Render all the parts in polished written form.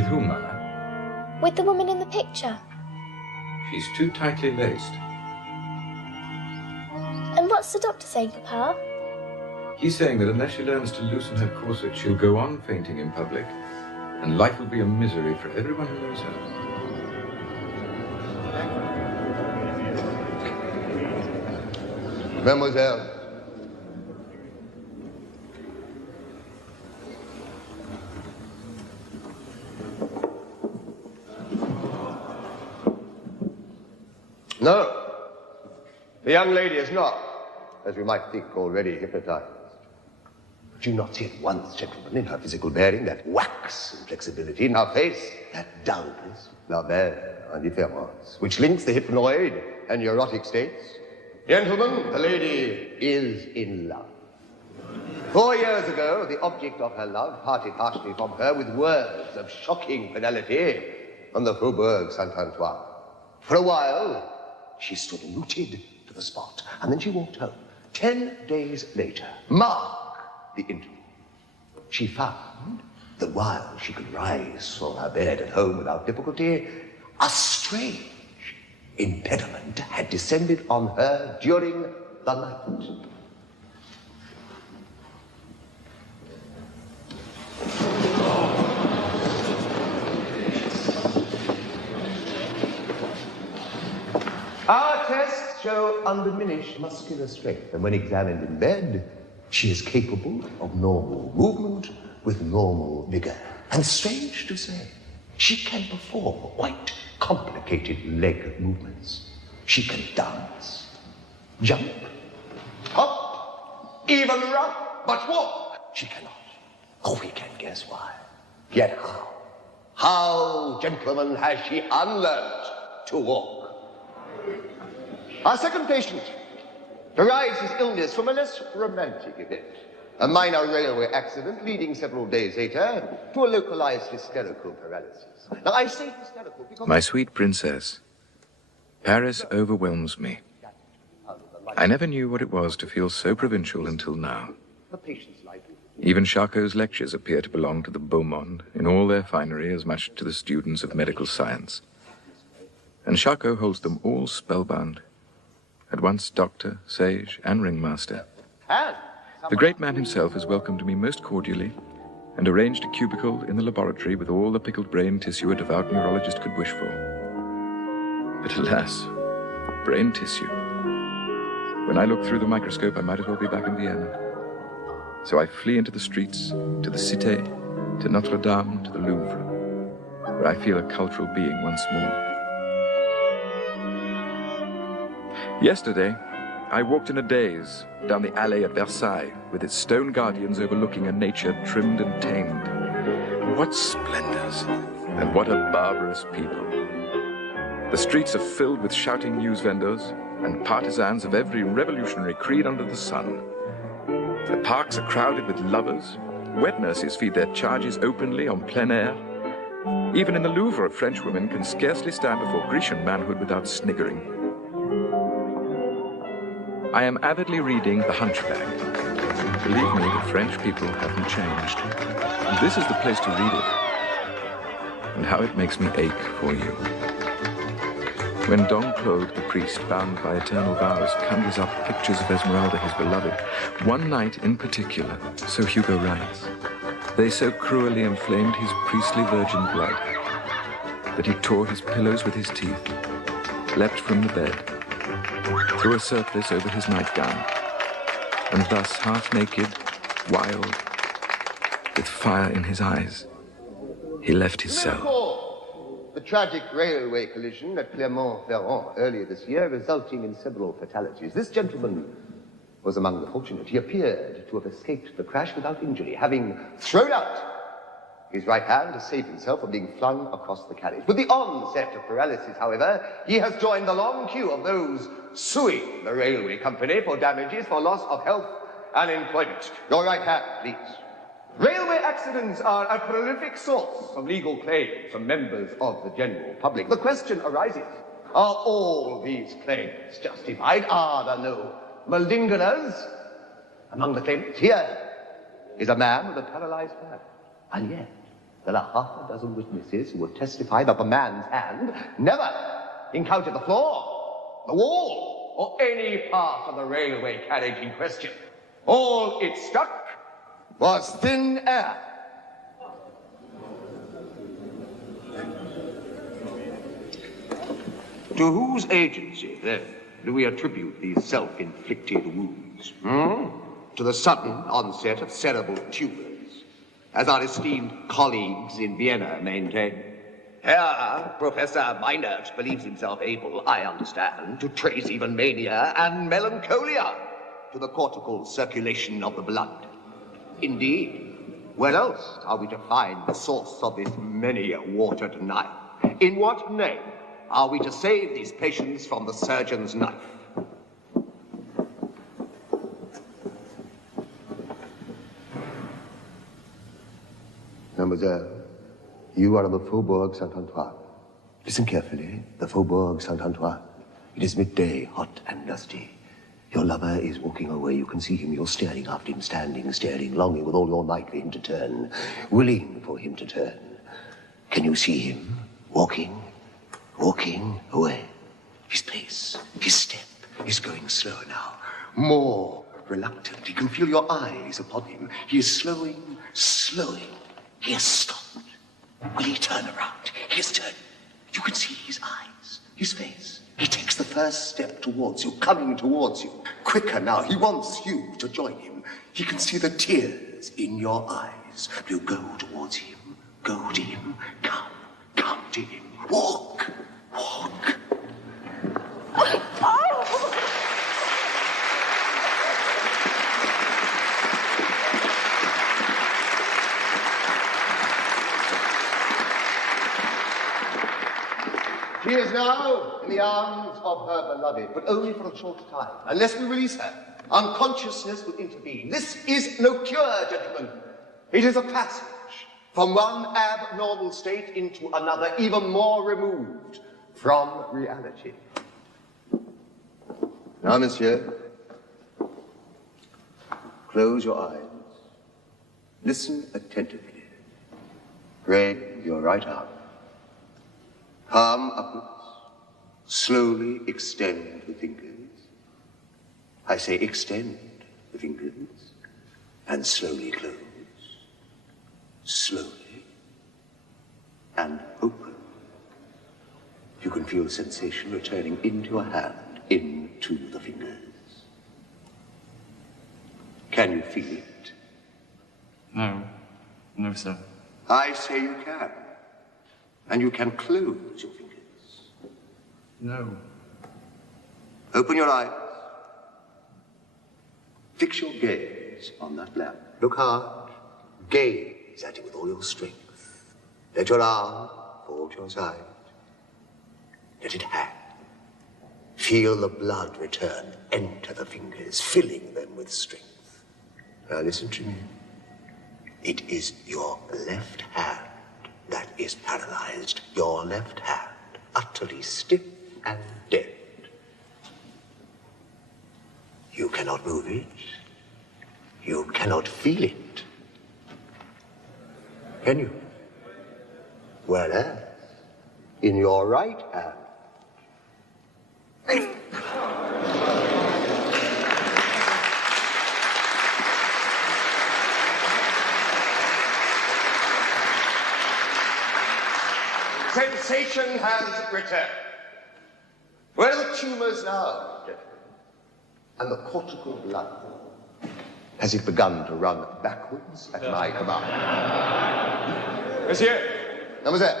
With whom, Mama? With the woman in the picture. She's too tightly laced. And what's the doctor saying, Papa? He's saying that unless she learns to loosen her corset, she'll go on fainting in public, and life will be a misery for everyone who knows her. Mademoiselle. No, the young lady is not, as you might think, already hypnotized. But you not see at once, gentlemen, in her physical bearing, that wax and flexibility in her face, that dullness, la belle indifférence, which links the hypnoid and neurotic states. Gentlemen, the lady is in love. 4 years ago, the object of her love parted harshly from her with words of shocking fidelity on the Faubourg Saint-Antoine. For a while, she stood rooted to the spot, and then she walked home. 10 days later, mark the interval, she found that while she could rise from her bed at home without difficulty, a strange impediment had descended on her during the night. Our tests show undiminished muscular strength, and when examined in bed, she is capable of normal movement with normal vigor. And strange to say, she can perform quite complicated leg movements. She can dance, jump, hop, even run, but walk she cannot. Oh, we can guess why. Yet how? How, gentlemen, has she unlearned to walk? Our second patient derives his illness from a less romantic event. A minor railway accident leading several days later to a localized hysterical paralysis. Now, I say hysterical because... My sweet princess, Paris overwhelms me. I never knew what it was to feel so provincial until now. Even Charcot's lectures appear to belong to the beau monde in all their finery as much to the students of medical science. And Charcot holds them all spellbound. At once doctor, sage, and ringmaster. The great man himself has welcomed me most cordially and arranged a cubicle in the laboratory with all the pickled brain tissue a devout neurologist could wish for. But alas, brain tissue. When I look through the microscope, I might as well be back in Vienna. So I flee into the streets, to the Cité, to Notre Dame, to the Louvre, where I feel a cultural being once more. Yesterday, I walked in a daze down the alley at Versailles with its stone guardians overlooking a nature trimmed and tamed. What splendors, and what a barbarous people. The streets are filled with shouting news vendors and partisans of every revolutionary creed under the sun. The parks are crowded with lovers. Wet nurses feed their charges openly on plein air. Even in the Louvre, a French woman can scarcely stand before Grecian manhood without sniggering. I am avidly reading The Hunchback. Believe me, the French people haven't changed. And this is the place to read it. And how it makes me ache for you. When Don Claude, the priest, bound by eternal vows, conjures up pictures of Esmeralda, his beloved, one night in particular, so Hugo writes, they so cruelly inflamed his priestly virgin blood that he tore his pillows with his teeth, leapt from the bed, threw a surplice over his nightgown, and thus half-naked, wild, with fire in his eyes, he left his cell. The tragic railway collision at Clermont-Ferrand earlier this year, resulting in several fatalities. This gentleman was among the fortunate. He appeared to have escaped the crash without injury, having thrown out his right hand to save himself from being flung across the carriage. With the onset of paralysis, however, he has joined the long queue of those suing the railway company for damages for loss of health and employment. Your right hand, please. Railway accidents are a prolific source of legal claims from members of the general public. The question arises, are all these claims justified? Are there no malingerers among the claimants? Here is a man with a paralyzed hand, and yet There are half a dozen witnesses who will testify that the man's hand never encountered the floor, the wall, or any part of the railway carriage in question. All it struck was thin air. To whose agency, then, do we attribute these self-inflicted wounds? To the sudden onset of cerebral tumors, as our esteemed colleagues in Vienna maintain. Here, Professor Meinert believes himself able, I understand, to trace even mania and melancholia to the cortical circulation of the blood. Indeed, where else are we to find the source of this many-watered knife? In what name are we to save these patients from the surgeon's knife? Mademoiselle, you are of the Faubourg Saint-Antoine. Listen carefully. The Faubourg Saint-Antoine. It is midday, hot and dusty. Your lover is walking away. You can see him. You're staring after him, standing, staring, longing with all your might for him to turn, willing for him to turn. Can you see him walking away? His pace, his step is going slower now, more reluctant. You can feel your eyes upon him. He is slowing. He has stopped. Will he turn around? He has turned. You can see his eyes, his face. He takes the first step towards you, coming towards you. Quicker now. He wants you to join him. He can see the tears in your eyes. You go towards him. Go to him. Come to him. Walk. She is now in the arms of her beloved, but only for a short time. Unless we release her, unconsciousness will intervene. This is no cure, gentlemen. It is a passage from one abnormal state into another, even more removed from reality. Now, monsieur, close your eyes. Listen attentively. Raise your right arm. Palm upwards. Slowly extend the fingers. I say extend the fingers. And slowly close. Slowly. And open. You can feel the sensation returning into your hand, into the fingers. Can you feel it? No, sir. I say you can. And you can close your fingers. No. Open your eyes. Fix your gaze on that lamp. Look hard. Gaze at it with all your strength. Let your arm fall to your side. Let it hang. Feel the blood return, enter the fingers, filling them with strength. Now listen to me. It is your left hand that is paralyzed. Your left hand, utterly stiff and dead. You cannot move it. You cannot feel it. Can you? Whereas, in your right hand, sensation has returned. Where are the tumors now, gentlemen? And the cortical blood? Has it begun to run backwards at my command? Monsieur! Mademoiselle,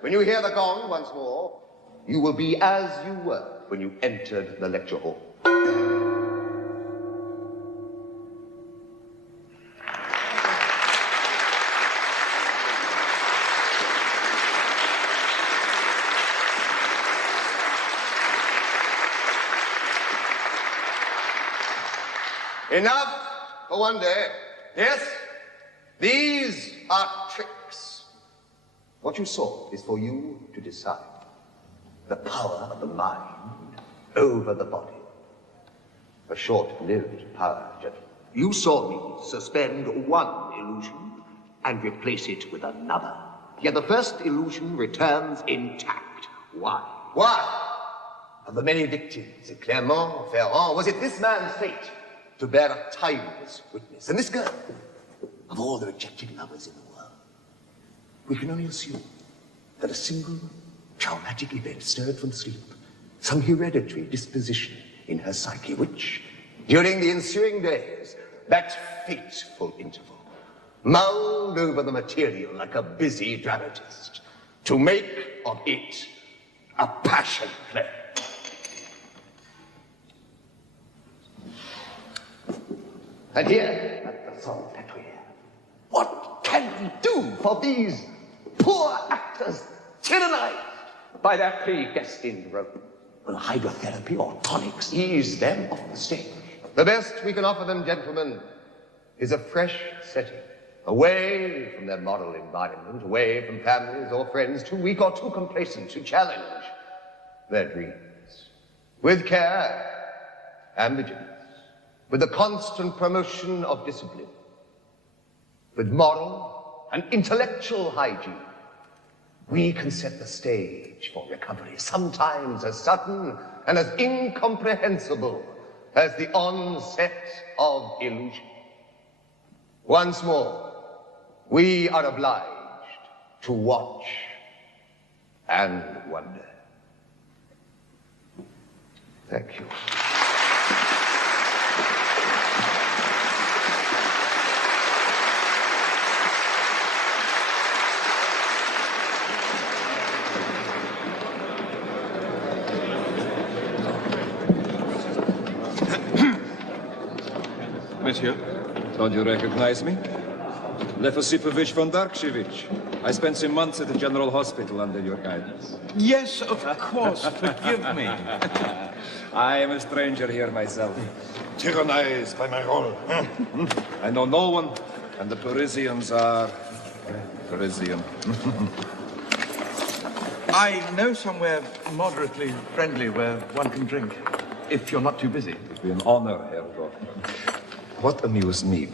when you hear the gong once more, you will be as you were when you entered the lecture hall. Enough for one day. Yes, these are tricks. What you saw is for you to decide. The power of the mind over the body. A short-lived power, gentlemen. You saw me suspend one illusion and replace it with another. Yet the first illusion returns intact. Why? Why? Of the many victims at Clermont, Ferrand, was it this man's fate to bear a timeless witness? And this girl, of all the rejected lovers in the world, we can only assume that a single traumatic event stirred from sleep some hereditary disposition in her psyche, which, during the ensuing days, that fateful interval, mulled over the material like a busy dramatist to make of it a passion play. And here, at the Centre Pétrolière, what can we do for these poor actors tyrannized by their predestined role? Will hydrotherapy or tonics ease them off the stage? The best we can offer them, gentlemen, is a fresh setting, away from their model environment, away from families or friends too weak or too complacent to challenge their dreams. With care and vigilance, with the constant promotion of discipline, with moral and intellectual hygiene, we can set the stage for recovery, sometimes as sudden and as incomprehensible as the onset of illusion. Once more, we are obliged to watch and wonder. Thank you. Monsieur, don't you recognize me? Lef Osipovich von Darkshevich. I spent some months at the General Hospital under your guidance. Yes, of course. Forgive me. I am a stranger here myself. Tyrannized by my role. I know no one, and the Parisians are Parisian. I know somewhere moderately friendly where one can drink, if you're not too busy. It would be an honor, Herr Gott. What amused me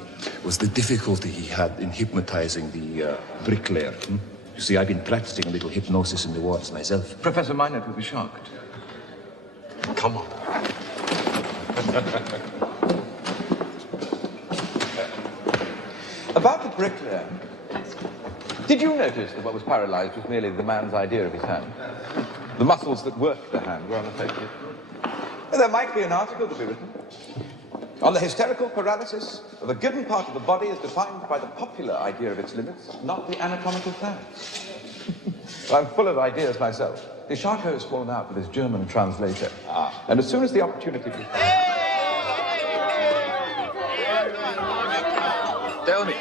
was the difficulty he had in hypnotizing the bricklayer. You see, I've been practicing a little hypnosis in the wards myself. Professor Minot will be shocked. Come on. About the bricklayer, did you notice that what was paralyzed was merely the man's idea of his hand? The muscles that worked the hand were unaffected. There might be an article to be written on the hysterical paralysis of a given part of the body as defined by the popular idea of its limits, not the anatomical facts. I'm full of ideas myself. Charcot has fallen out with his German translator. And as soon as the opportunity... Tell me,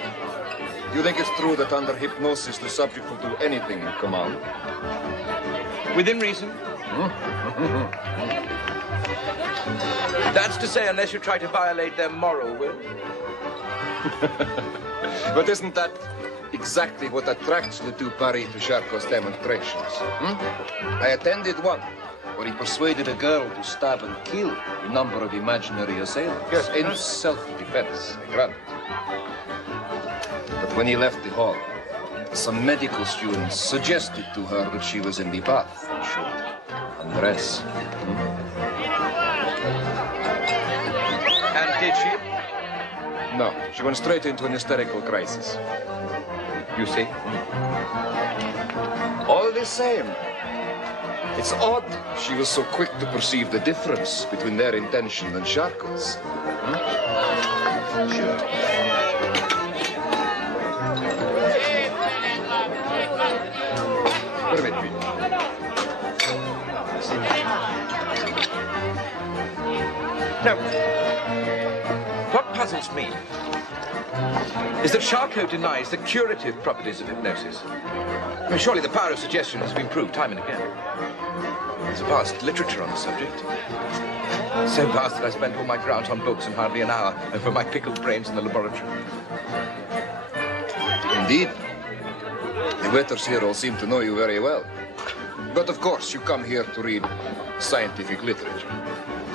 do you think it's true that under hypnosis the subject will do anything in command? Within reason. That's to say, unless you try to violate their moral will. But isn't that exactly what attracts Le Dubarry to Charcot's demonstrations? I attended one where he persuaded a girl to stab and kill a number of imaginary assailants. Yes, in self-defense, I grant. But when he left the hall, some medical students suggested to her that she was in the bath and should undress. And did she? No, she went straight into an hysterical crisis. You see? All the same, it's odd she was so quick to perceive the difference between their intention and Charcot's. Sure. Permettez. No. What puzzles me is that Charcot denies the curative properties of hypnosis. I mean, surely the power of suggestion has been proved time and again. There's a vast literature on the subject. So vast that I spent all my grant on books and hardly an hour over my pickled brains in the laboratory. Indeed. The waiters here all seem to know you very well. But of course, you come here to read scientific literature.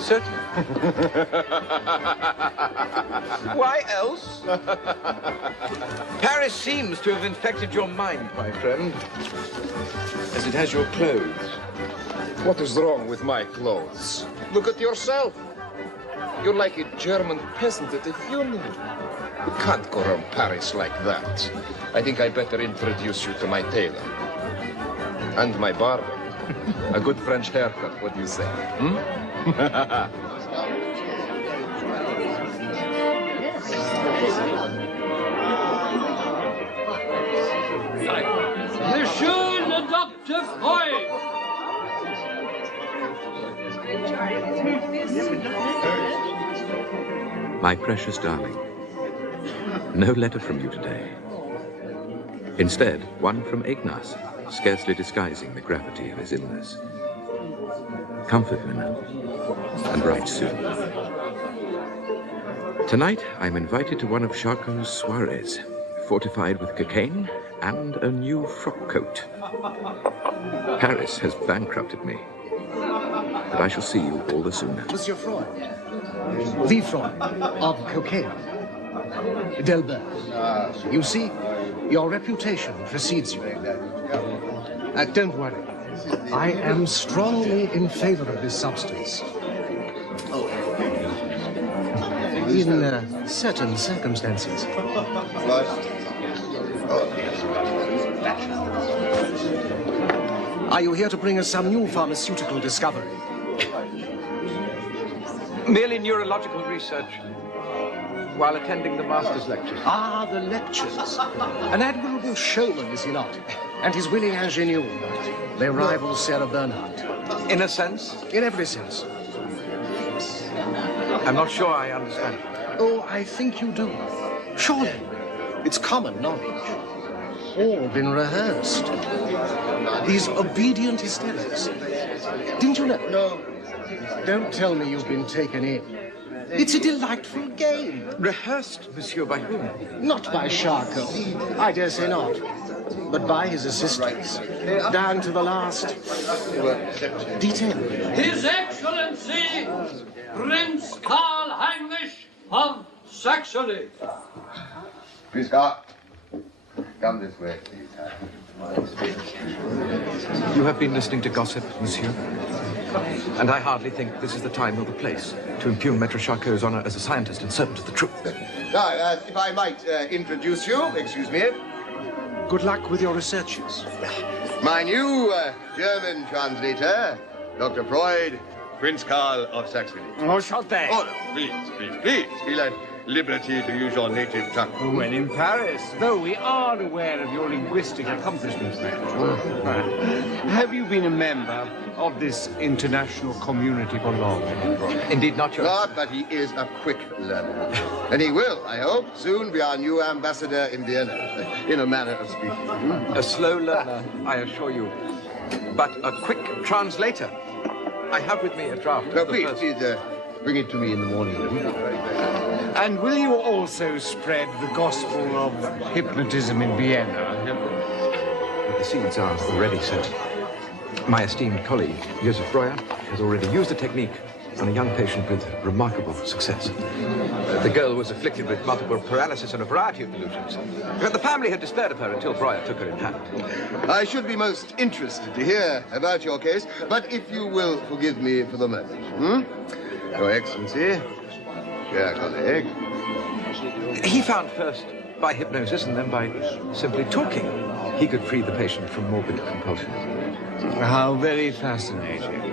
Certainly. Why else? Paris seems to have infected your mind, my friend, as it has your clothes. What is wrong with my clothes? Look at yourself. You're like a German peasant at a funeral. You can't go around Paris like that. I think I better introduce you to my tailor. And my barber. A good French haircut, what do you say? Hmm? Monsieur le Dr. Freud! My precious darling, no letter from you today. Instead, one from Ignace, scarcely disguising the gravity of his illness. Comfort me now, and write soon. Tonight, I'm invited to one of Charcot's soirees, fortified with cocaine and a new frock coat. Paris has bankrupted me, but I shall see you all the sooner. Monsieur Freud, the Freud of cocaine. Delbert, you see, your reputation precedes you. Don't worry. I am strongly in favor of this substance. In certain circumstances. Are you here to bring us some new pharmaceutical discovery? Merely neurological research while attending the master's lectures. Ah, the lectures. An admirable showman, is he not? And his willing ingenue. They rival Sarah Bernhardt. In a sense? In every sense. I'm not sure I understand. Oh, I think you do. Surely. It's common knowledge. All been rehearsed. These obedient hysterics. Didn't you know? No. Don't tell me you've been taken in. It's a delightful game. Rehearsed, monsieur, by whom? Not by Charcot. I dare say not. But by his assistants. Down to the last detail. His Excellency, Prince Karl Heinrich of Saxony. Please, Carl. Come this way, please. You have been listening to gossip, monsieur. And I hardly think this is the time or the place to impugn Maître Charcot's honor as a scientist and servant of the truth. Now, if I might introduce you, excuse me. Good luck with your researches. My new German translator, Dr. Freud, Prince Karl of Saxony. Enchanté. Oh, no, please, feel at liberty to use your native tongue. When in Paris, though we are aware of your linguistic accomplishments, have you been a member of this international community for long? Indeed not, your... Not, but he is a quick learner. And he will, I hope, soon be our new ambassador in Vienna, in a manner of speaking. A slow learner, I assure you, but a quick translator. I have with me a draft. No, please, bring it to me in the morning. And will you also spread the gospel of hypnotism in Vienna? The seeds are already sown. My esteemed colleague, Joseph Breuer, has already used the technique on a young patient with remarkable success. The girl was afflicted with multiple paralysis and a variety of delusions. The family had despaired of her until Breuer took her in hand. I should be most interested to hear about your case, but if you will forgive me for the moment. Your Excellency, dear colleague. He found first by hypnosis and then by simply talking, he could free the patient from morbid compulsions. How very fascinating.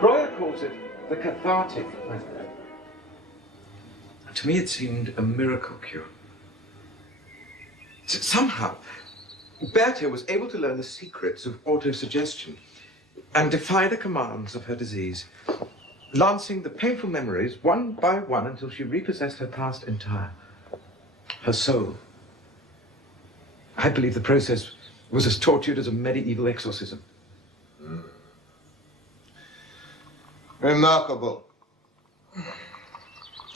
Breuer calls it the cathartic method. To me, it seemed a miracle cure. Somehow, Bertha was able to learn the secrets of autosuggestion and defy the commands of her disease, lancing the painful memories one by one until she repossessed her past entire, her soul. I believe the process was as tortured as a medieval exorcism. Remarkable.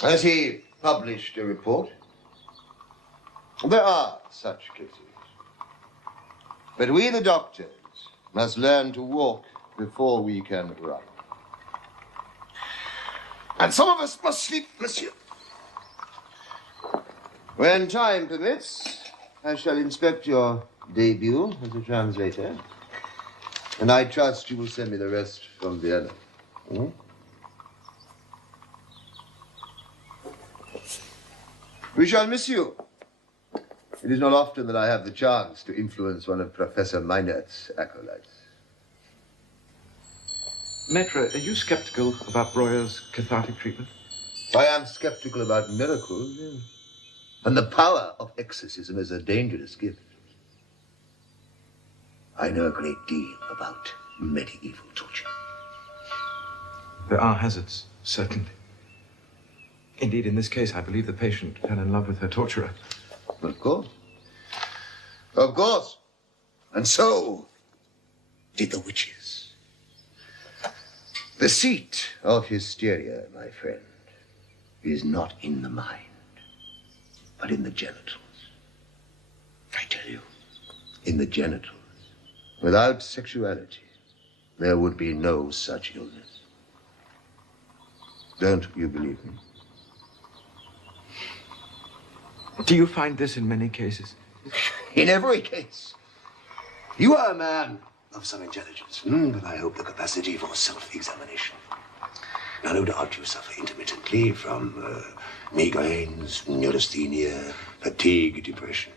Has he published a report? There are such cases. But we, the doctors, must learn to walk before we can run. And some of us must sleep, monsieur. When time permits, I shall inspect your debut as a translator. And I trust you will send me the rest from Vienna. Hmm? We shall miss you. It is not often that I have the chance to influence one of Professor Meinert's acolytes. Maître, are you skeptical about Breuer's cathartic treatment? I am skeptical about miracles, yes. And the power of exorcism is a dangerous gift. I know a great deal about medieval torture. There are hazards, certainly. Indeed, in this case, I believe the patient fell in love with her torturer. Of course. Of course. And so did the witches. The seat of hysteria, my friend, is not in the mind, but in the genitals. I tell you, in the genitals. Without sexuality, there would be no such illness. Don't you believe me? Do you find this in many cases? In every case. You are a man of some intelligence, but I hope the capacity for self-examination. Now, no doubt you suffer intermittently from migraines, neurasthenia, fatigue, depression.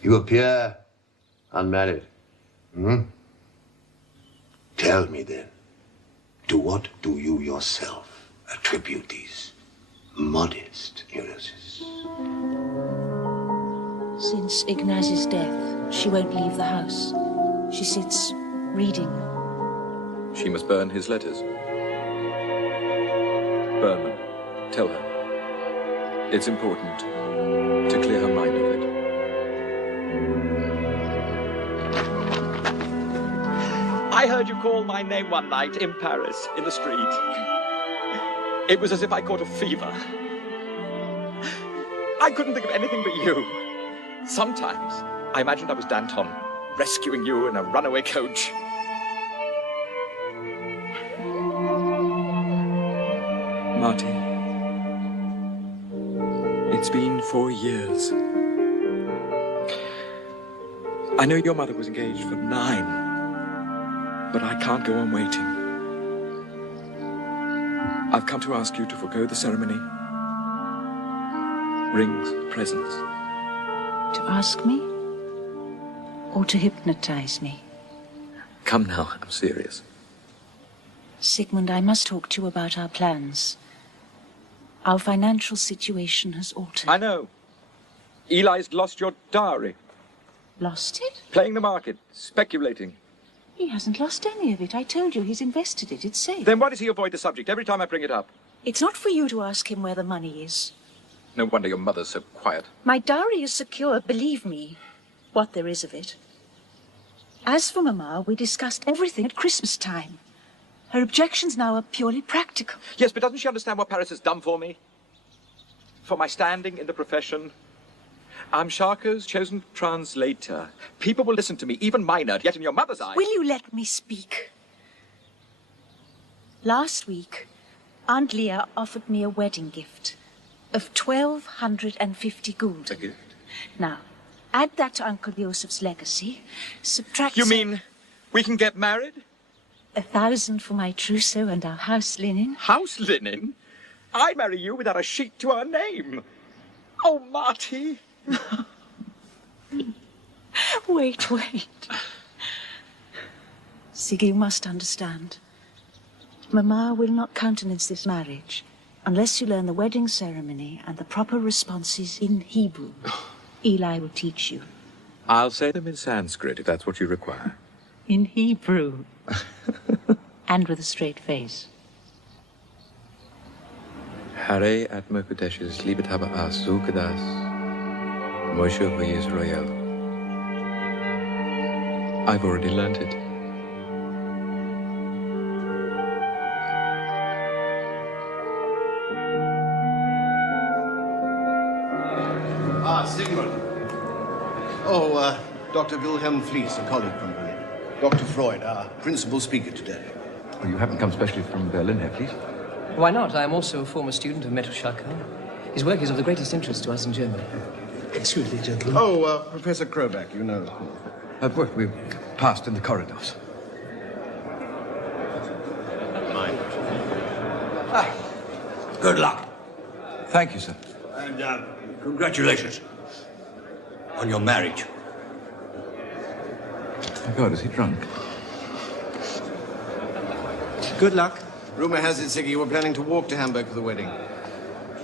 You appear unmarried. Tell me then, to what do you yourself attribute these modest neuroses? Since Ignaz's death, she won't leave the house. She sits reading. She must burn his letters. Berman, tell her. It's important to clear her mind of it. I heard you call my name one night in Paris, in the street. It was as if I caught a fever. I couldn't think of anything but you. Sometimes I imagined I was Danton, rescuing you in a runaway coach. Marty, it's been 4 years. I know your mother was engaged for 9, but I can't go on waiting. I've come to ask you to forgo the ceremony. Rings, presents. To ask me? Or to hypnotize me? Come now, I'm serious. Sigmund, I must talk to you about our plans. Our financial situation has altered. I know. Eli's lost your diary. Lost it? Playing the market, speculating. He hasn't lost any of it. I told you he's invested it. It's safe. Then why does he avoid the subject every time I bring it up? It's not for you to ask him where the money is. No wonder your mother's so quiet. My dowry is secure, believe me, what there is of it. As for Mama, we discussed everything at Christmas time. Her objections now are purely practical. Yes, but doesn't she understand what Paris has done for me? For my standing in the profession? I'm Charcot's chosen translator. People will listen to me, even Meinert, yet in your mother's eyes... Will you let me speak? Last week, Aunt Leah offered me a wedding gift of 1,250 gulden. A gift? Now, add that to Uncle Joseph's legacy, subtract... You mean we can get married? 1,000 for my trousseau and our house linen. House linen? I'd marry you without a sheet to our name. Oh, Marty. Wait. Siggy, you must understand. Mama will not countenance this marriage unless you learn the wedding ceremony and the proper responses in Hebrew. Eli will teach you. I'll say them in Sanskrit if that's what you require. In Hebrew. And with a straight face. Hare Atmakudesh's Libet Haba Asukadas Moshe Hoyes Royal. I've already learnt it. Sigmund. Oh, Dr. Wilhelm Fliess, a colleague from Berlin. Dr. Freud, our principal speaker today. Well, you haven't come specially from Berlin here, please? Why not? I am also a former student of Maitre Charcot. His work is of the greatest interest to us in Germany. Excuse me, gentlemen. Oh, Professor Kroback, you know. Well, we passed in the corridors. Good luck. Thank you, sir. And congratulations on your marriage. My God, is he drunk? Good luck. Rumor has it, Siggy, you were planning to walk to Hamburg for the wedding.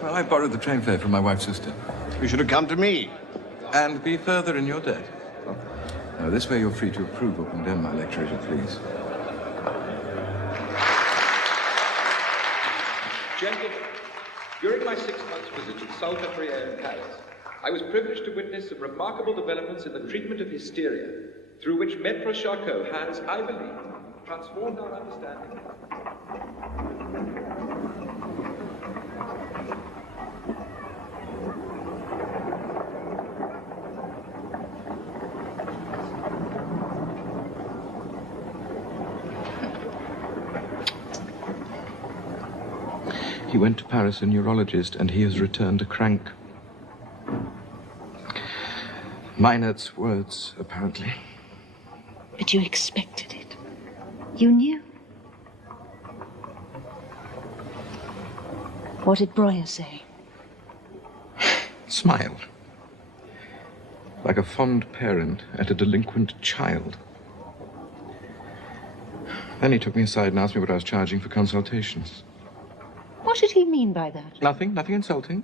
Well, I borrowed the train fare from my wife's sister. You should have come to me. And be further in your debt. Now, this way you're free to approve or condemn my lecture as you please. Gentlemen, during my 6 months visit to the Salle Petrier in Paris, I was privileged to witness some remarkable developments in the treatment of hysteria, through which Maitre Charcot has, I believe, transformed our understanding. He went to Paris, a neurologist, and he has returned a crank. Meinert's words, apparently. But you expected it. You knew. What did Breuer say? Smiled. Like a fond parent at a delinquent child. Then he took me aside and asked me what I was charging for consultations. What did he mean by that? Nothing insulting.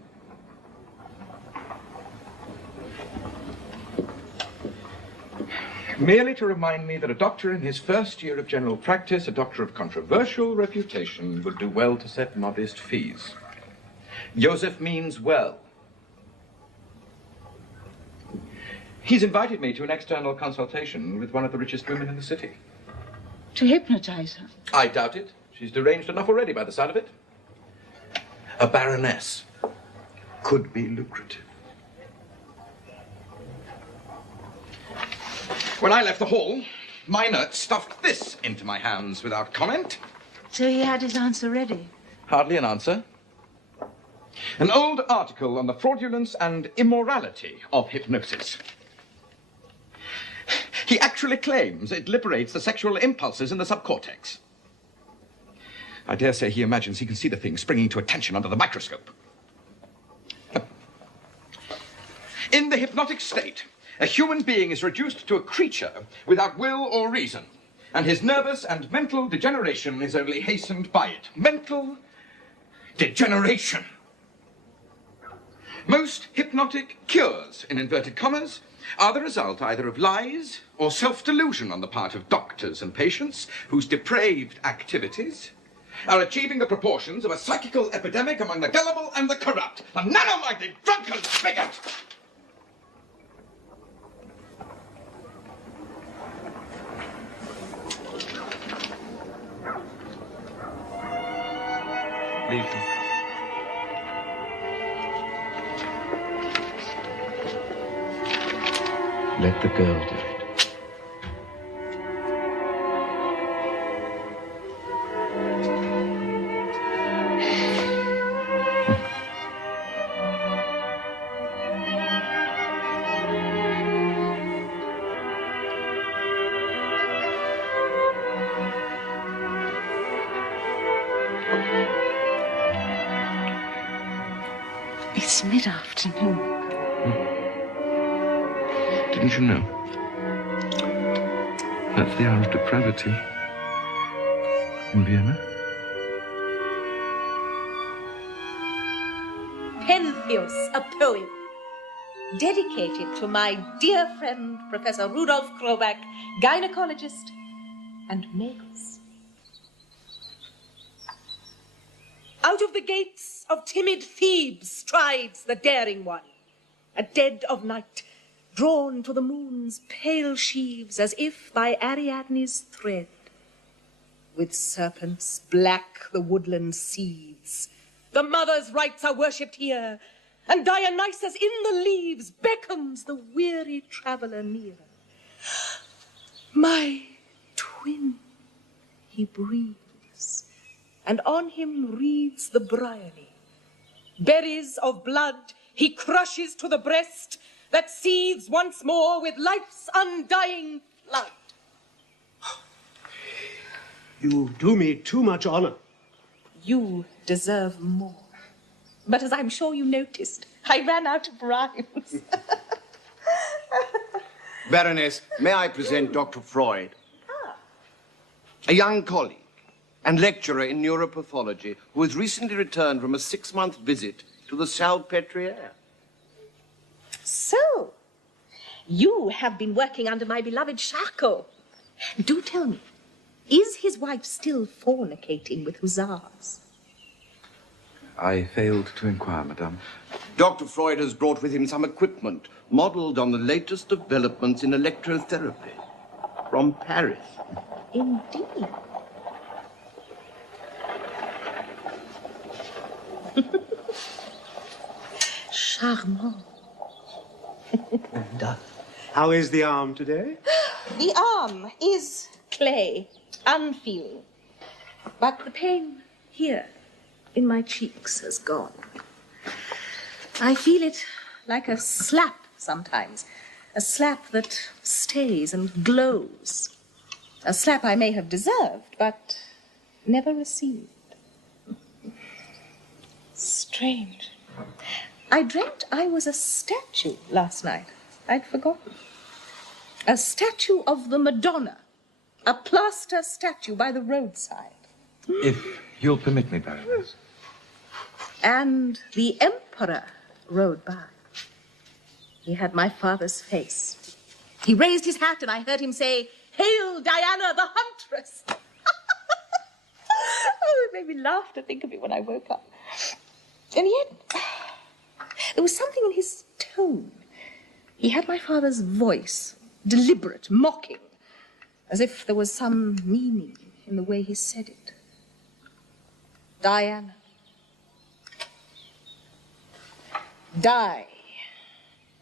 Merely to remind me that a doctor in his first year of general practice, a doctor of controversial reputation, would do well to set modest fees. Joseph means well. He's invited me to an external consultation with one of the richest women in the city. To hypnotize her? I doubt it. She's deranged enough already by the sound of it. A baroness could be lucrative. When I left the hall, Meinert stuffed this into my hands without comment. So he had his answer ready? Hardly an answer. An old article on the fraudulence and immorality of hypnosis. He actually claims it liberates the sexual impulses in the subcortex. I dare say he imagines he can see the thing springing to attention under the microscope. In the hypnotic state, a human being is reduced to a creature without will or reason, and his nervous and mental degeneration is only hastened by it. Mental degeneration. Most hypnotic cures, in inverted commas, are the result either of lies or self-delusion on the part of doctors and patients whose depraved activities are achieving the proportions of a psychical epidemic among the gullible and the corrupt, a narrow-minded, drunken bigot. Leave them. Let the girl do it. It's mid-afternoon. Didn't you know? That's the hour of depravity in Vienna. Pentheus, a poem dedicated to my dear friend, Professor Rudolf Kroback, gynecologist and magus. Out of the gates of timid Thebes strides the daring one, at dead of night, drawn to the moon's pale sheaves as if by Ariadne's thread. With serpents black the woodland seethes. The mother's rites are worshipped here, and Dionysus in the leaves beckons the weary traveler near. My twin, he breathes. leaves, and on him wreathes the bryony. Berries of blood he crushes to the breast that seethes once more with life's undying flood. You do me too much honor. You deserve more. But as I'm sure you noticed, I ran out of rhymes. Baroness, may I present Dr. Freud? A young colleague and lecturer in neuropathology who has recently returned from a 6-month visit to the Salpêtrière. So, you have been working under my beloved Charcot. Do tell me, is his wife still fornicating with hussars? I failed to inquire, madame. Dr. Freud has brought with him some equipment modeled on the latest developments in electrotherapy from Paris. Indeed. Charmant. And how is the arm today? The arm is clay, unfeeling. But the pain here in my cheeks has gone. I feel it like a slap sometimes, a slap that stays and glows. A slap I may have deserved, but never received. Strange. I dreamt I was a statue last night. I'd forgotten. A statue of the Madonna. A plaster statue by the roadside. If you'll permit me, Baroness. And the Emperor rode by. He had my father's face. He raised his hat and I heard him say, "Hail, Diana the Huntress!" Oh, it made me laugh to think of it when I woke up. And yet, there was something in his tone. He had my father's voice, deliberate, mocking, as if there was some meaning in the way he said it. Diana.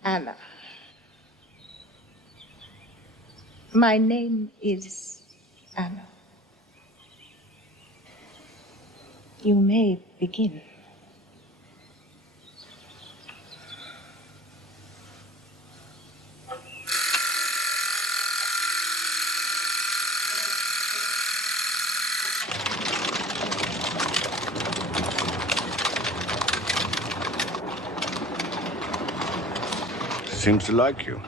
Anna. My name is Anna. You may begin. Seems to like you.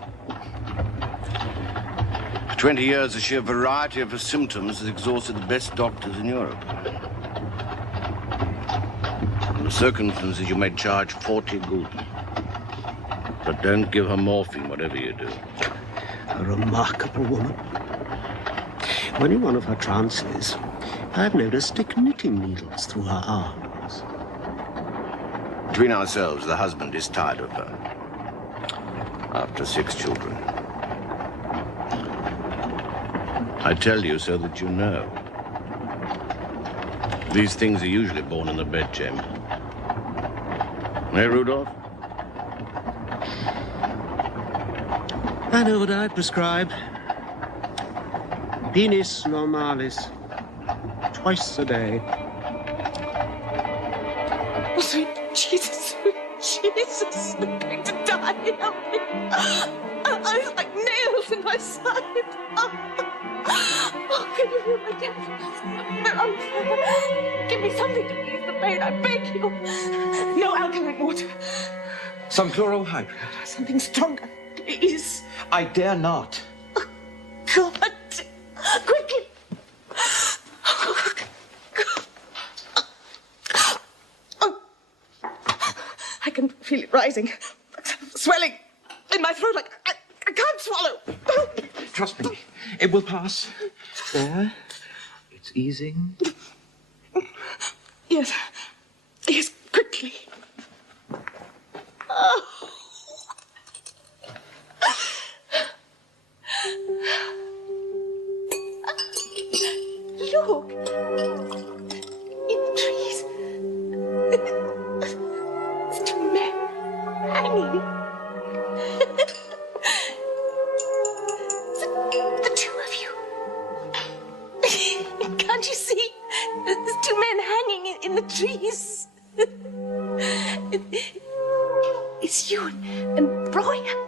For 20 years, the sheer variety of her symptoms has exhausted the best doctors in Europe. In the circumstances, you may charge 40 gulden. But don't give her morphine, whatever you do. A remarkable woman. When in one of her trances, I've known her stick knitting needles through her arms. Between ourselves, the husband is tired of her. After 6 children. I tell you so that you know. These things are usually born in the bedchamber. Hey, Rudolph? I know what I'd prescribe. Penis normalis. Twice a day. Oh, sweet Jesus, sweet Jesus, I'm going to die. Help me. I was like nails in my side. Oh, can you hear my death? They're unfair. Give me something to ease the pain, I beg you. No alkaline water. Some chloral hydrate. Something stronger, please. I dare not. God, quickly. Oh. I can feel it rising. Swelling in my throat like I can't swallow. Trust me, it will pass. There. It's easing. Yes. Yes, quickly. Oh. Look. In the trees. It's 2 men hanging. The 2 of you. Can't you see? in the trees. It's you and Brian.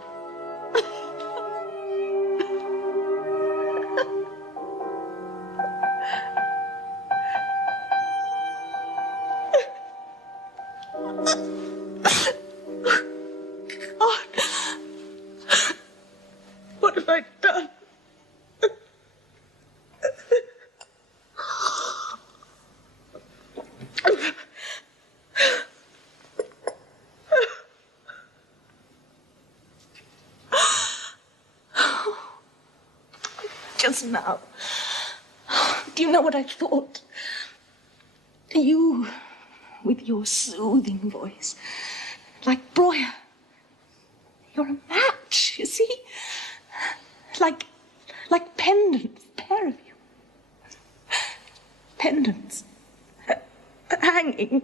God, what have I done? Just now, do you know what I thought? You, with your soothing voice, like Breuer. You're a match, you see? Like pendants, a pair of you. Pendants. Hanging.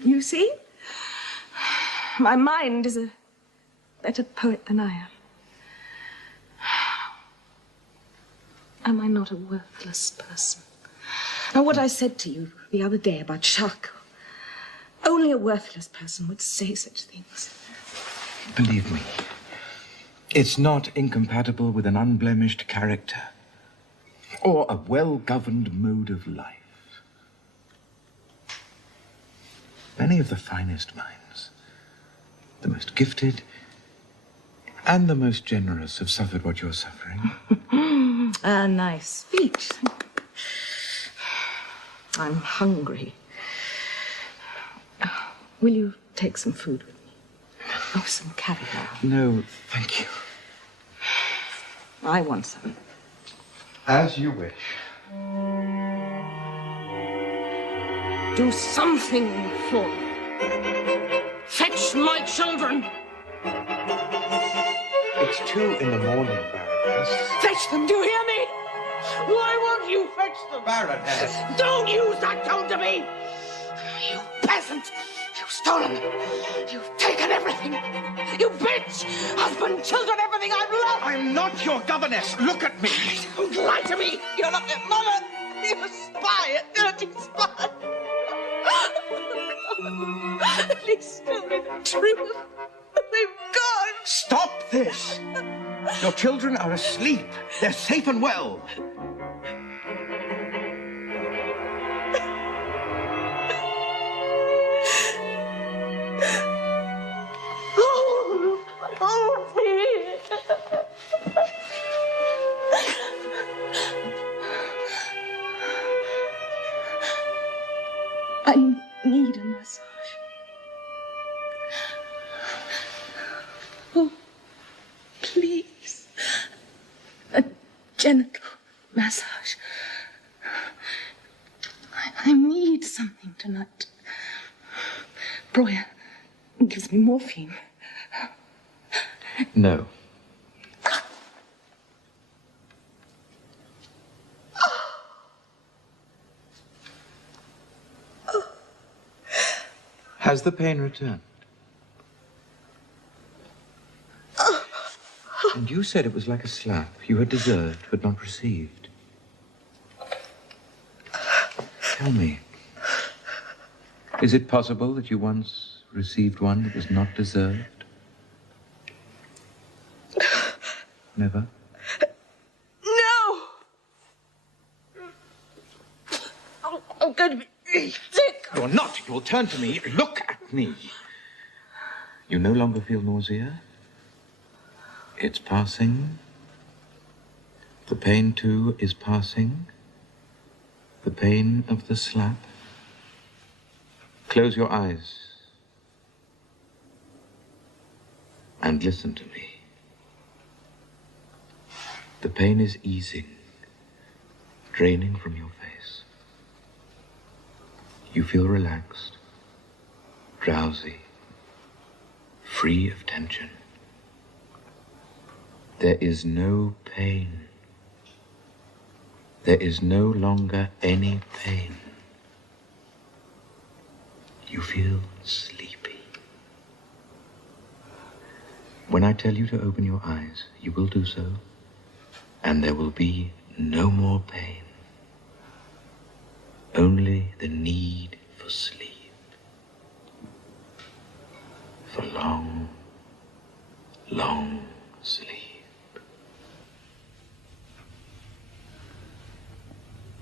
You see? My mind is a better poet than I am. Am I not a worthless person? Now, what I said to you the other day about Charcot, only a worthless person would say such things. Believe me, it's not incompatible with an unblemished character or a well-governed mode of life. Many of the finest minds, the most gifted and the most generous have suffered what you're suffering. A nice speech. I'm hungry. Will you take some food with me? Oh, some caviar. No, thank you. I want some. As you wish. Do something for me. Fetch my children. It's 2 in the morning, Baroness. Fetch them, do you hear me? Why won't you fetch them? Baroness! Don't use that tone to me! You peasant! You've stolen! You've taken everything! You bitch! Husband, children, everything I've loved! I'm not your governess! Look at me! Don't lie to me! You're not their mother! You're a spy! A dirty spy! Please tell me the truth! They've gone! Stop this! Your children are asleep. They're safe and well. Oh, dear. I need a massage. Oh, please. A genital massage. I need something tonight. Breuer gives me morphine. No. Has the pain returned? And you said it was like a slap you had deserved but not received. Tell me, is it possible that you once received one that was not deserved? Never? No! I'm going to be sick. You're not. You will turn to me. Look at me. You no longer feel nausea. It's passing. The pain, too, is passing. The pain of the slap. Close your eyes and listen to me. The pain is easing, draining from your face. You feel relaxed, drowsy, free of tension. There is no pain. There is no longer any pain. You feel sleepy. When I tell you to open your eyes, you will do so, and there will be No more pain. Only the need for sleep. For long, long sleep.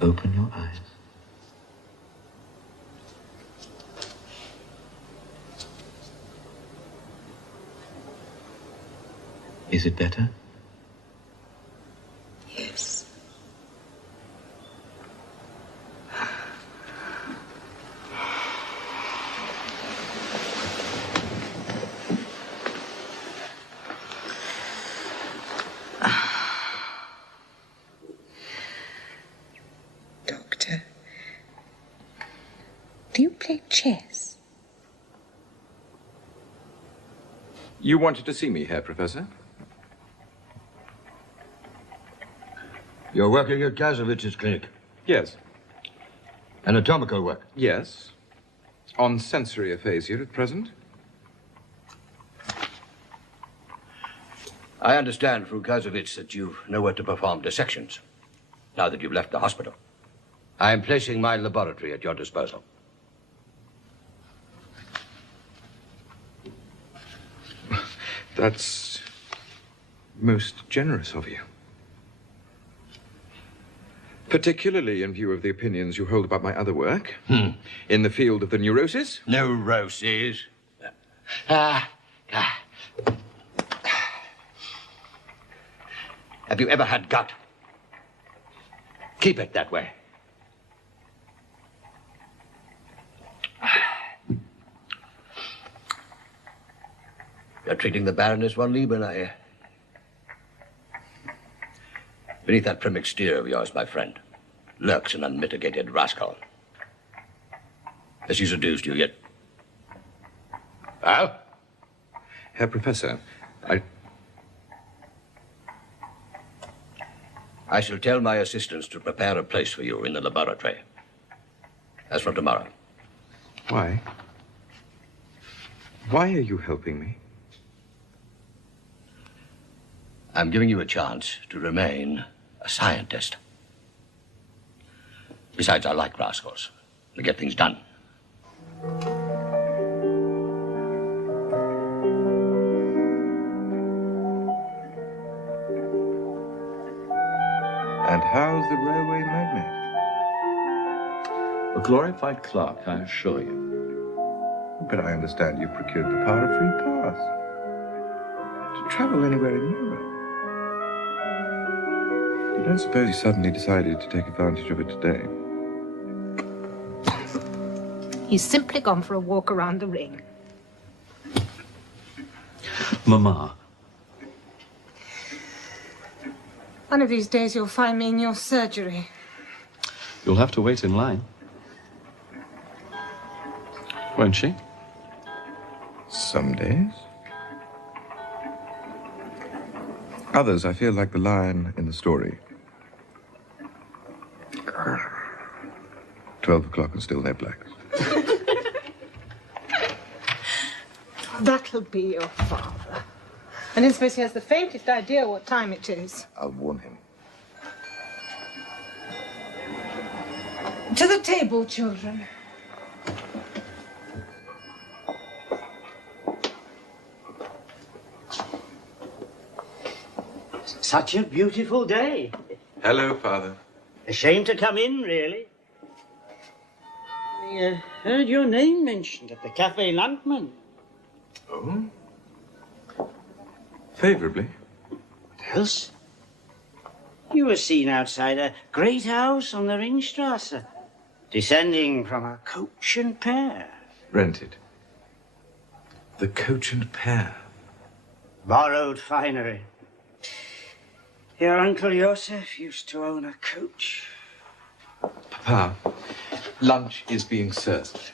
Open your eyes. Is it better? Yes. Doctor, do you play chess? You wanted to see me, Herr Professor? You're working at Kazowitz's clinic? Yes. Anatomical work? Yes. On sensory aphasia at present. I understand through Kazovitz that you've nowhere to perform dissections, now that you've left the hospital. I am placing my laboratory at your disposal. That's most generous of you. Particularly in view of the opinions you hold about my other work. In the field of the neuroses. Neuroses? Have you ever had gut? Keep it that way. You're treating the Baroness von Lieben, are you? Beneath that prim exterior of yours, my friend, lurks an unmitigated rascal. Has he seduced you yet? Well? Herr Professor, I shall tell my assistants to prepare a place for you in the laboratory. As from tomorrow. Why? Why are you helping me? I'm giving you a chance to remain a scientist. Besides, I like rascals. They get things done. And how's the railway magnate? A glorified clerk, I assure you. But I understand you've procured the power of free pass to travel anywhere in Europe. You don't suppose he suddenly decided to take advantage of it today? He's simply gone for a walk around the ring. Mama. One of these days you'll find me in your surgery. You'll have to wait in line. Won't she? Some days. Others, I feel like the lion in the story. 12 o'clock and still no blacks. That'll be your father. I don't suppose he has the faintest idea what time it is. I'll warn him. To the table, children. Such a beautiful day. Hello, Father. A shame to come in, really. I heard your name mentioned at the Café Landmann. Oh? Favorably. What else? You were seen outside a great house on the Ringstrasse, descending from a coach and pair. Rented. The coach and pair. Borrowed finery. Your Uncle Joseph used to own a coach. Papa, lunch is being served.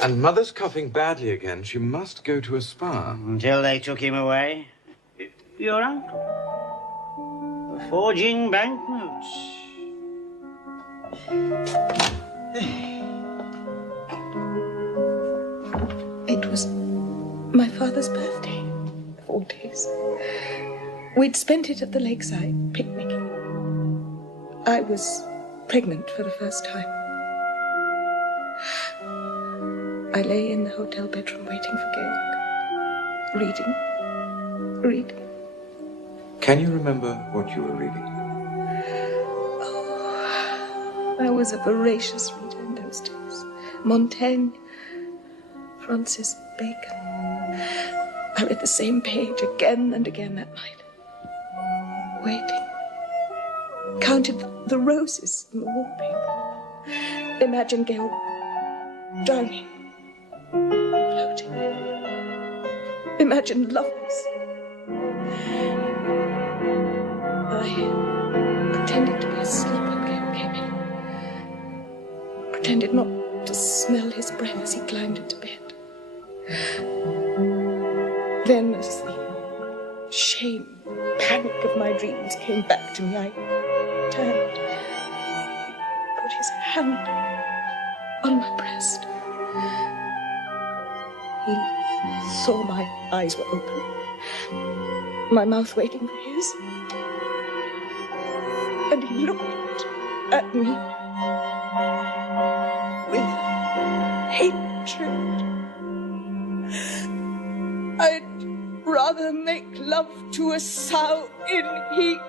And Mother's coughing badly again. She must go to a spa. Until they took him away. Your uncle. For forging banknotes. It was my father's birthday, 4 days. We'd spent it at the lakeside, picnicking. I was pregnant for the first time. I lay in the hotel bedroom waiting for Georg. Reading. Can you remember what you were reading? Oh, I was a voracious reader in those days. Montaigne, Francis Bacon. I read the same page again and again that night. Waiting. Counted the roses in the wallpaper. Imagined Georg drowning. Floating. Imagined lovers. I pretended to be asleep when Georg came in. Pretended not to smell his breath as he climbed into bed. Then, as the shame, panic of my dreams came back to me, I turned, put his hand on my breast. He saw my eyes were open, my mouth waiting for his, and he looked at me with hatred. I'd rather make love to a sow in heat.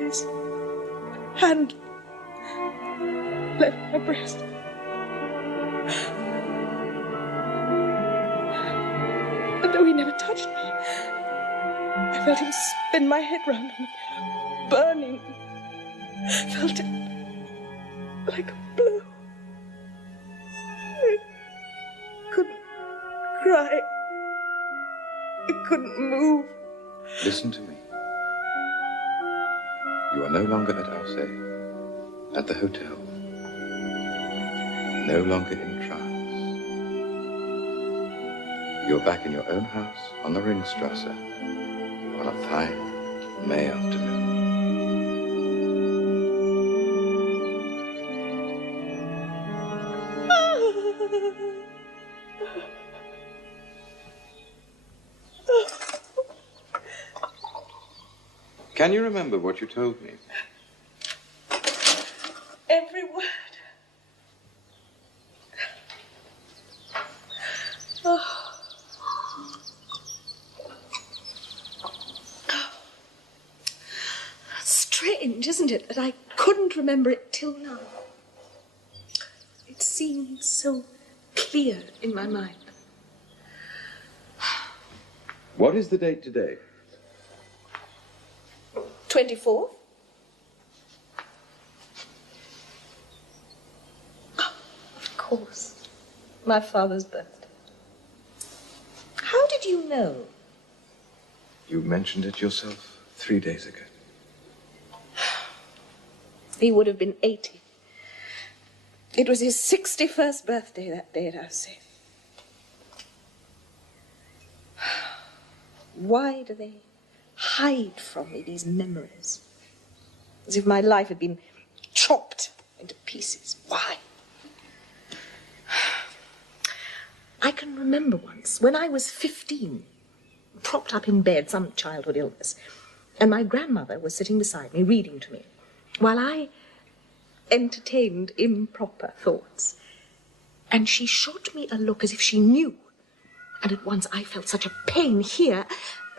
His hand left my breast. And though he never touched me, I felt him spin my head round on the pillow, burning. Felt it like a blow. I couldn't cry. I couldn't move. Listen to me. You are no longer at Aussee, at the hotel. No longer in trance. You're back in your own house on the Ringstrasse on a fine May afternoon. Can you remember what you told me? Every word. Oh. Strange, isn't it, that I couldn't remember it till now. It seemed so clear in my mind. What is the date today? 24th? Oh, of course. My father's birthday. How did you know? You mentioned it yourself 3 days ago. He would have been 80. It was his 61st birthday that day at Aussee. Why do they hide from me these memories? As if my life had been chopped into pieces. Why? I can remember once, when I was 15, propped up in bed, some childhood illness, and my grandmother was sitting beside me, reading to me, while I entertained improper thoughts. And she shot me a look as if she knew. And at once I felt such a pain here,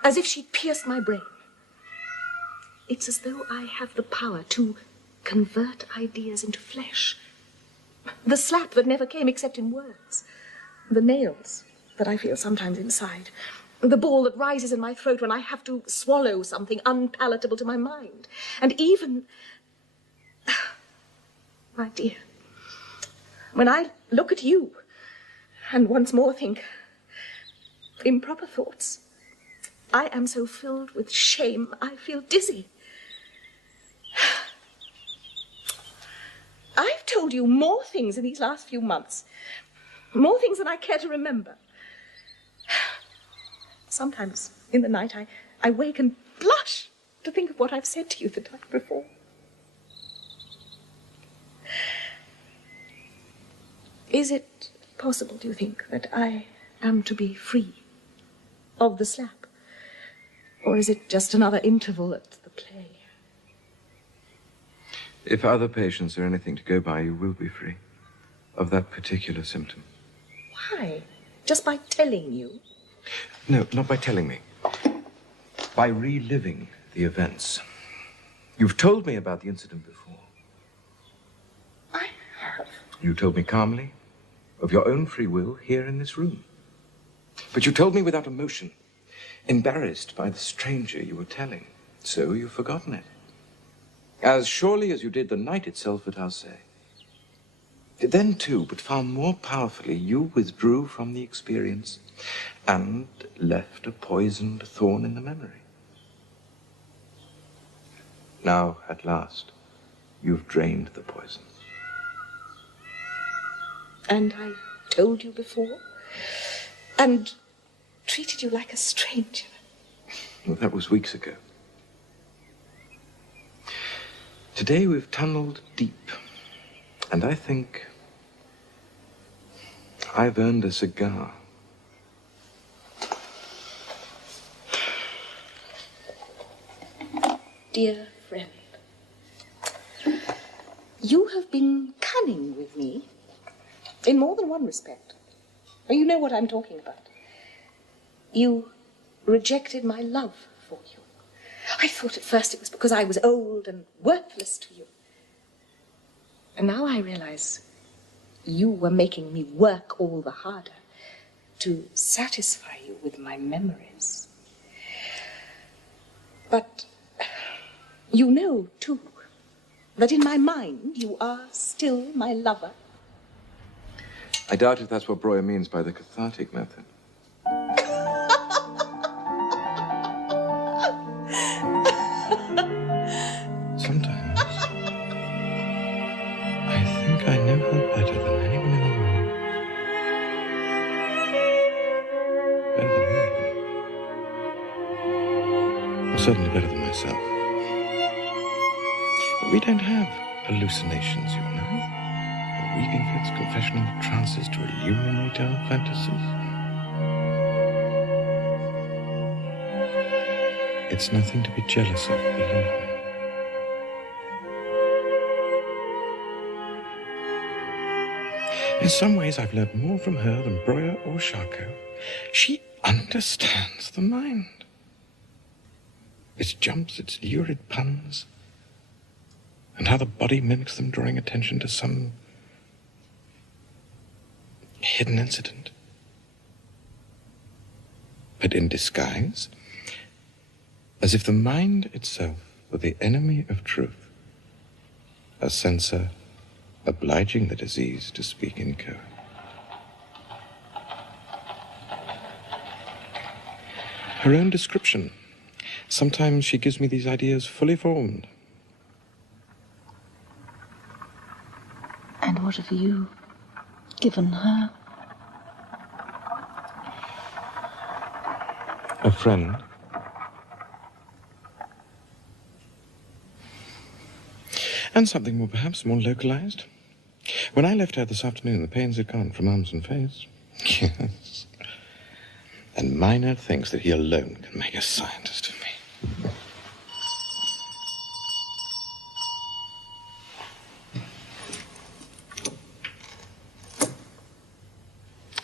as if she'd pierced my brain. It's as though I have the power to convert ideas into flesh. The slap that never came except in words. The nails that I feel sometimes inside. The ball that rises in my throat when I have to swallow something unpalatable to my mind. And even... My dear, when I look at you and once more think improper thoughts, I am so filled with shame, I feel dizzy. I've told you more things in these last few months, more things than I care to remember. Sometimes in the night I wake and blush to think of what I've said to you the night before. Is it possible, do you think, that I am to be free of the slap? Or is it just another interval at the play? If other patients are anything to go by, you will be free of that particular symptom. Why? Just by telling you? No, not by telling me. By reliving the events. You've told me about the incident before. I have. You told me calmly, of your own free will, here in this room. But you told me without emotion, embarrassed by the stranger you were telling. So you've forgotten it. As surely as you did the night itself at Alcé. Then too, but far more powerfully, you withdrew from the experience and left a poisoned thorn in the memory. Now, at last, you've drained the poison. And I told you before? And treated you like a stranger? Well, that was weeks ago. Today we've tunneled deep, and I think I've earned a cigar. Dear friend, you have been cunning with me in more than one respect. You know what I'm talking about. You rejected my love for you. I thought at first it was because I was old and worthless to you. And now I realize you were making me work all the harder to satisfy you with my memories. But you know, too, that in my mind you are still my lover. I doubt if that's what Breuer means by the cathartic method. Sometimes I think I know her better than anyone in the world. Better than me. Or certainly better than myself. But we don't have hallucinations, you and I. Or weeping fits, confessional trances to illuminate our fantasies. It's nothing to be jealous of, believe me. In some ways, I've learned more from her than Breuer or Charcot. She understands the mind. Its jumps, its lurid puns, and how the body mimics them, drawing attention to some hidden incident. But in disguise, as if the mind itself were the enemy of truth, a censor obliging the disease to speak in code. Her own description. Sometimes she gives me these ideas fully formed. And what have you given her? A friend. And something more, perhaps, more localized. When I left her this afternoon, the pains had gone from arms and face. Yes. And Minor thinks that he alone can make a scientist of me.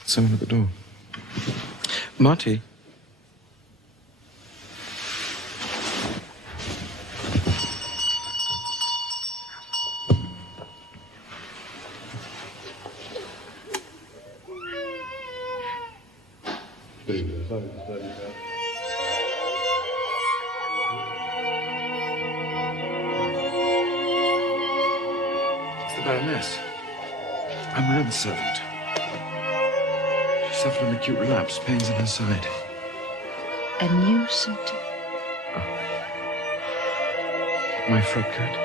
Someone at the door. Marty. It's the Baroness. I'm her own servant. She suffered an acute relapse, pains in her side. A new symptom. My frock coat.